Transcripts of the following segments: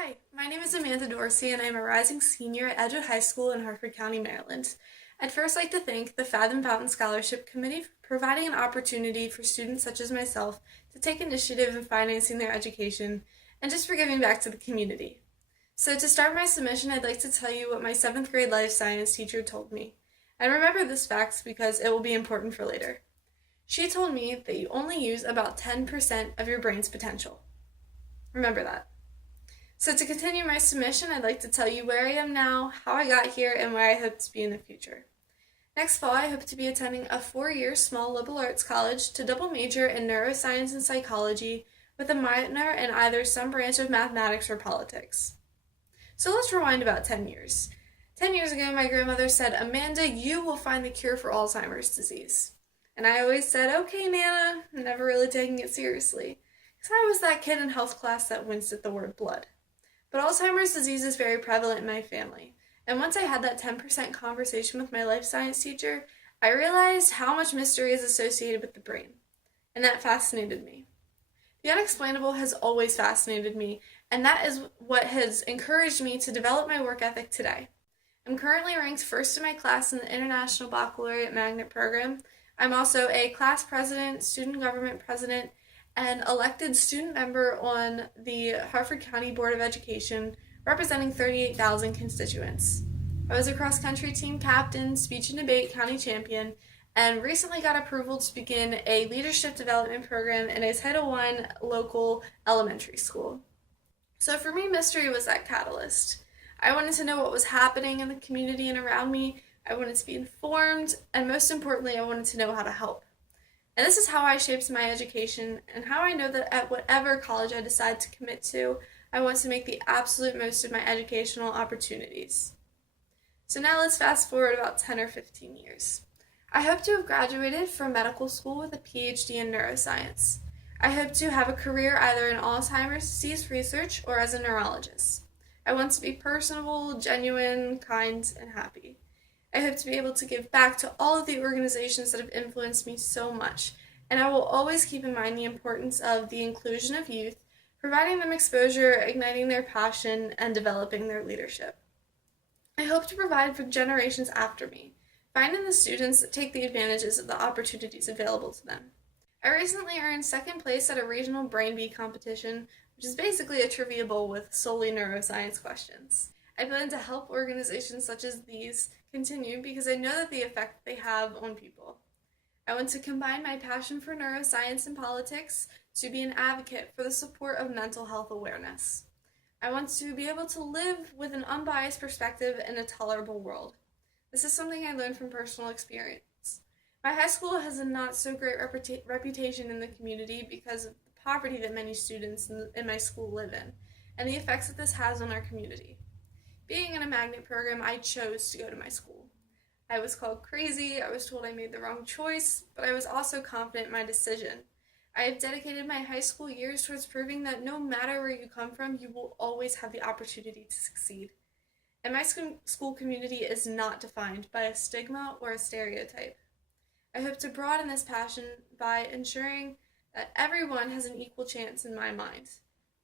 Hi, my name is Amanda Dorsey, and I'm a rising senior at Edgewood High School in Harford County, Maryland. I'd first like to thank the Fathom Fountain Scholarship Committee for providing an opportunity for students such as myself to take initiative in financing their education and just for giving back to the community. So, to start my submission, I'd like to tell you what my 7th grade life science teacher told me. And remember this fact because it will be important for later. She told me that you only use about 10% of your brain's potential. Remember that. So to continue my submission, I'd like to tell you where I am now, how I got here, and where I hope to be in the future. Next fall, I hope to be attending a 4-year small liberal arts college to double major in neuroscience and psychology with a minor in either some branch of mathematics or politics. So let's rewind about 10 years. 10 years ago, my grandmother said, "Amanda, you will find the cure for Alzheimer's disease." And I always said, "Okay, Nana," never really taking it seriously, because I was that kid in health class that winced at the word blood. But Alzheimer's disease is very prevalent in my family, and once I had that 10% conversation with my life science teacher, I realized how much mystery is associated with the brain, and that fascinated me. The unexplainable has always fascinated me, and that is what has encouraged me to develop my work ethic today. I'm currently ranked first in my class in the International Baccalaureate Magnet Program. I'm also a class president, student government president, and elected student member on the Harford County Board of Education, representing 38,000 constituents. I was a cross-country team captain, speech and debate county champion, and recently got approval to begin a leadership development program in a Title I local elementary school. So for me, mystery was that catalyst. I wanted to know what was happening in the community and around me. I wanted to be informed, and most importantly, I wanted to know how to help. And this is how I shaped my education and how I know that at whatever college I decide to commit to, I want to make the absolute most of my educational opportunities. So now let's fast forward about 10 or 15 years. I hope to have graduated from medical school with a PhD in neuroscience. I hope to have a career either in Alzheimer's disease research or as a neurologist. I want to be personable, genuine, kind, and happy. I hope to be able to give back to all of the organizations that have influenced me so much, and I will always keep in mind the importance of the inclusion of youth, providing them exposure, igniting their passion, and developing their leadership. I hope to provide for generations after me, finding the students that take the advantages of the opportunities available to them. I recently earned second place at a regional brain bee competition, which is basically a trivia bowl with solely neuroscience questions. I plan to help organizations such as these continue because I know that the effect they have on people. I want to combine my passion for neuroscience and politics to be an advocate for the support of mental health awareness. I want to be able to live with an unbiased perspective in a tolerable world. This is something I learned from personal experience. My high school has a not so great reputation in the community because of the poverty that many students in my school live in, and the effects that this has on our community. Being in a magnet program, I chose to go to my school. I was called crazy, I was told I made the wrong choice, but I was also confident in my decision. I have dedicated my high school years towards proving that no matter where you come from, you will always have the opportunity to succeed. And my school community is not defined by a stigma or a stereotype. I hope to broaden this passion by ensuring that everyone has an equal chance in my mind,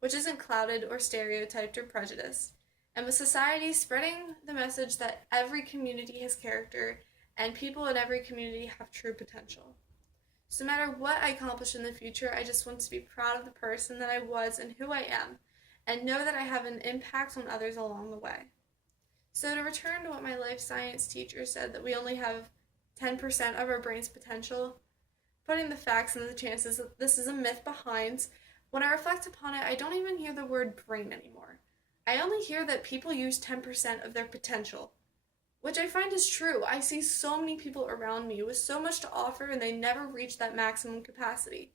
which isn't clouded or stereotyped or prejudiced, and with society spreading the message that every community has character and people in every community have true potential. So no matter what I accomplish in the future, I just want to be proud of the person that I was and who I am, and know that I have an impact on others along the way. So to return to what my life science teacher said, that we only have 10% of our brain's potential, putting the facts and the chances that this is a myth behind, when I reflect upon it, I don't even hear the word brain anymore. I only hear that people use 10% of their potential, which I find is true. I see so many people around me with so much to offer and they never reach that maximum capacity.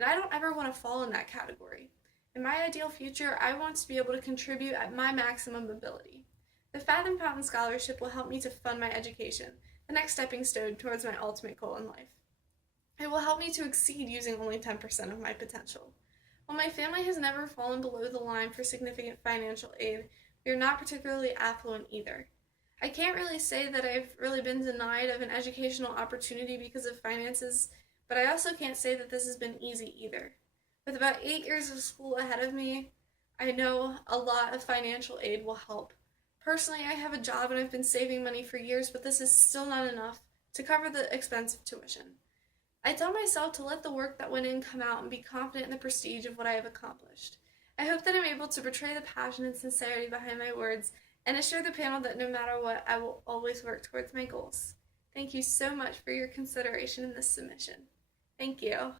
And I don't ever want to fall in that category. In my ideal future, I want to be able to contribute at my maximum ability. The Fathom Fountain Scholarship will help me to fund my education, the next stepping stone towards my ultimate goal in life. It will help me to exceed using only 10% of my potential. While my family has never fallen below the line for significant financial aid, we are not particularly affluent either. I can't really say that I've really been denied of an educational opportunity because of finances, but I also can't say that this has been easy either. With about 8 years of school ahead of me, I know a lot of financial aid will help. Personally, I have a job and I've been saving money for years, but this is still not enough to cover the expense of tuition. I tell myself to let the work that went in come out and be confident in the prestige of what I have accomplished. I hope that I'm able to portray the passion and sincerity behind my words and assure the panel that no matter what, I will always work towards my goals. Thank you so much for your consideration in this submission. Thank you.